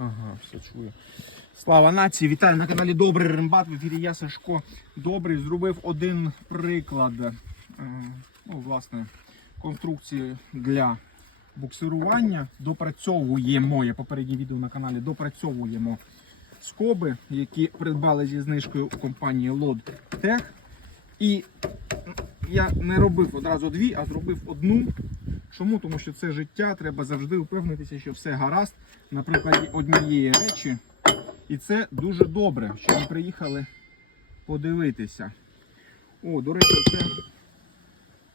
Ага, все чую. Слава нації! Вітаю на каналі Добрий Рембат. В ефірі я Сашко Добрий. Зробив один приклад е, ну, власне, конструкції для буксирування. Допрацьовуємо. Я попереднє відео на каналі допрацьовуємо скоби, які придбали зі знижкою у компанії Lodtech. І я не робив одразу дві, а зробив одну. Чому? Тому що це життя, треба завжди впевнитися, що все гаразд на прикладі однієї речі. І це дуже добре, що ми приїхали подивитися. О, до речі, це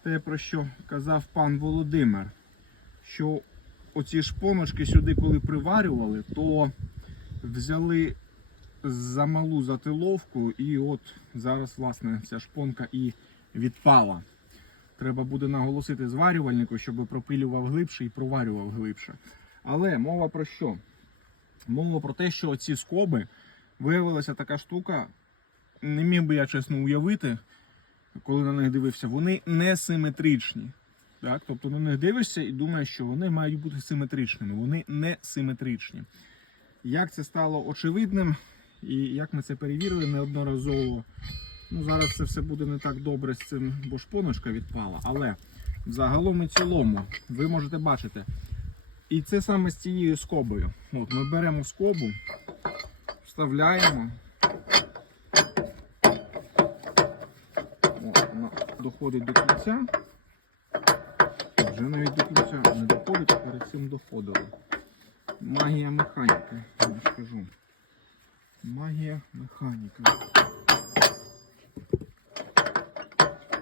те, про що казав пан Володимир. Що оці шпоночки сюди, коли приварювали, то взяли замалу затиловку, і от зараз, власне, ця шпонка і відпала. Треба буде наголосити зварювальнику, щоб пропилював глибше і проварював глибше. Але мова про що? Мова про те, що ці скоби виявилася така штука, не міг би я чесно уявити, коли на них дивився, вони не симетричні. Так? Тобто на них дивишся і думаєш, що вони мають бути симетричними. Вони не симетричні. Як це стало очевидним, і як ми це перевірили неодноразово. Ну, зараз це все буде не так добре з цим, бо шпоночка відпала. Але загалом і цілому ви можете бачити. І це саме з цією скобою. От, ми беремо скобу, вставляємо. Вона доходить до кінця. Вже навіть до кінця не доходить, перед цим доходило. Магія механіки, я ж кажу. Магія механіки.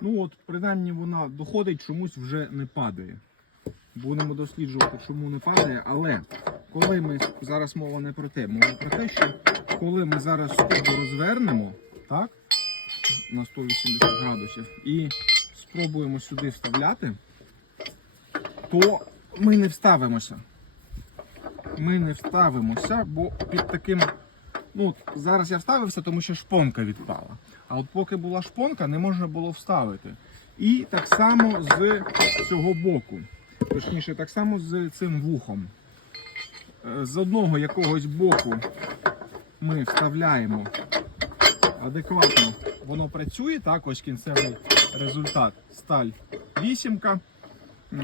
Ну от, принаймні вона доходить, чомусь вже не падає. Будемо досліджувати, чому не падає. Але коли ми зараз мова не про те, мова про те, що коли ми зараз скобу розвернемо, так, на 180 градусів, і спробуємо сюди вставляти, то ми не вставимося. Ми не вставимося, бо під таким. Ну, зараз я вставився, тому що шпонка відпала. А от поки була шпонка, не можна було вставити. І так само з цього боку. Точніше, так само з цим вухом. Е, З одного якогось боку ми вставляємо адекватно, воно працює, так, ось кінцевий результат. Сталь вісімка.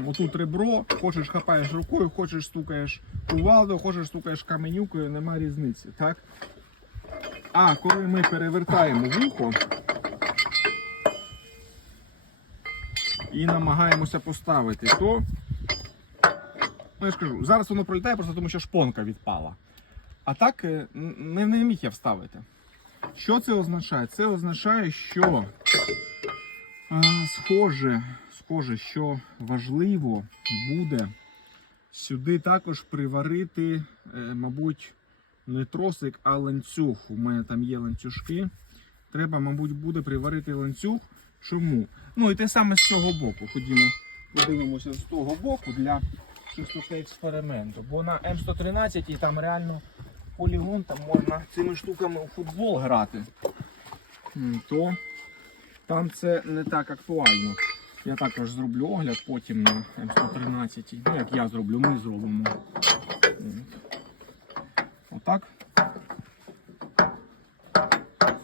Отут ребро, хочеш хапаєш рукою, хочеш стукаєш кувалдою, хочеш стукаєш каменюкою, нема різниці. так? А коли ми перевертаємо вухо і намагаємося поставити, то ну, я ж кажу, зараз воно пролітає просто тому, що шпонка відпала. А так е, не, не міг я вставити. Що це означає? Це означає, що а, схоже, схоже, що важливо буде сюди також приварити, е, мабуть, не тросик, а ланцюг. У мене там є ланцюжки. Треба, мабуть, буде приварити ланцюг. Чому? Ну і те саме з цього боку. Ходімо, подивимося з того боку для чистоти експерименту. Бо на М113 там реально полігон, там можна цими штуками у футбол грати. То там це не так актуально. Я також зроблю огляд потім на М113. Ну, як я зроблю, ми зробимо. От. Отак.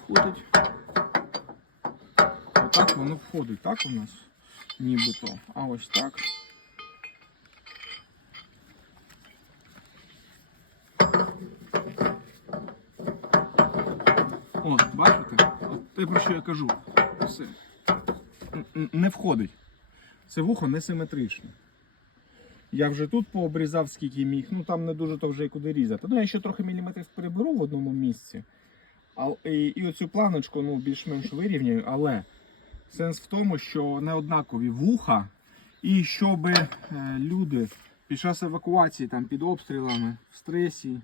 Входить. Отак воно входить, так у нас? Нібито. А ось так. О, бачите? От те, про що я кажу. Все. Не входить. Це вухо несиметричне. Я вже тут пообрізав скільки міг, ну там не дуже то вже і куди різати. Ну я ще трохи міліметрів переберу в одному місці. А, і, і оцю планочку ну, більш-менш вирівняю, але сенс в тому, що не однакові вуха, і щоб е, люди під час евакуації там, під обстрілами, в стресі,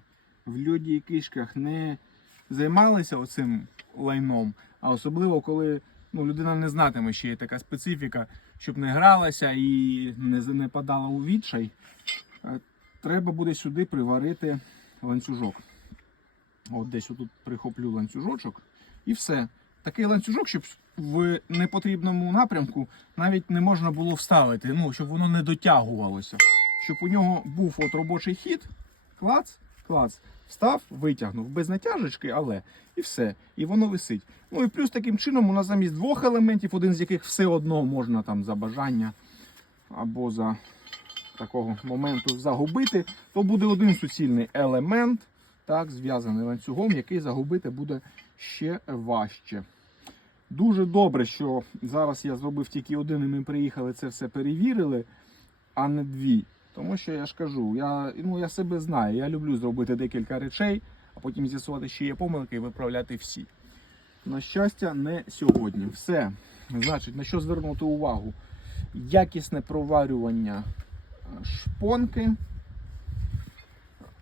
в льоді і кишках не займалися оцим лайном, а особливо коли ну, людина не знатиме, що є така специфіка, щоб не гралася і не, не падала у відчай, е, треба буде сюди приварити ланцюжок. От десь отут прихоплю ланцюжочок і все. Такий ланцюжок, щоб в непотрібному напрямку навіть не можна було вставити, ну, щоб воно не дотягувалося. Щоб у нього був от робочий хід, клац, Клац. Встав, витягнув без натяжечки, але і все. І воно висить. Ну і плюс таким чином у нас замість двох елементів, один з яких все одно можна там за бажання або за такого моменту загубити, то буде один суцільний елемент, так, зв'язаний ланцюгом, який загубити буде ще важче. Дуже добре, що зараз я зробив тільки один, і ми приїхали, це все перевірили, а не дві. Тому що я ж кажу, я, ну, я себе знаю, я люблю зробити декілька речей, а потім з'ясувати, що є помилки і виправляти всі. На щастя, не сьогодні. Все. Значить, на що звернути увагу? Якісне проварювання е, шпонки.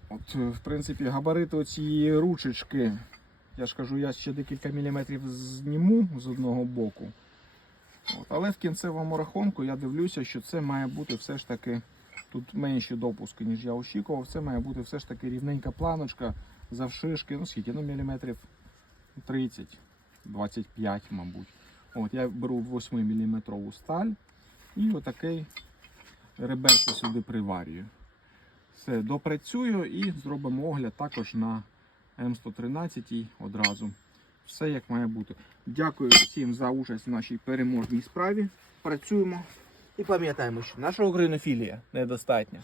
От, е, в принципі, габарити цієї ручечки, я ж кажу, я ще декілька міліметрів зніму з одного боку. От, але в кінцевому рахунку я дивлюся, що це має бути все ж таки тут менші допуски, ніж я очікував. Це має бути все ж таки рівненька планочка завшишки, ну скільки, ну міліметрів 30, 25, мабуть. От, я беру 8 мм сталь і отакий реберце сюди приварюю. Все, допрацюю і зробимо огляд також на М113 одразу. Все як має бути. Дякую всім за участь в нашій переможній справі. Працюємо. І пам'ятаємо, що наша українофілія недостатня.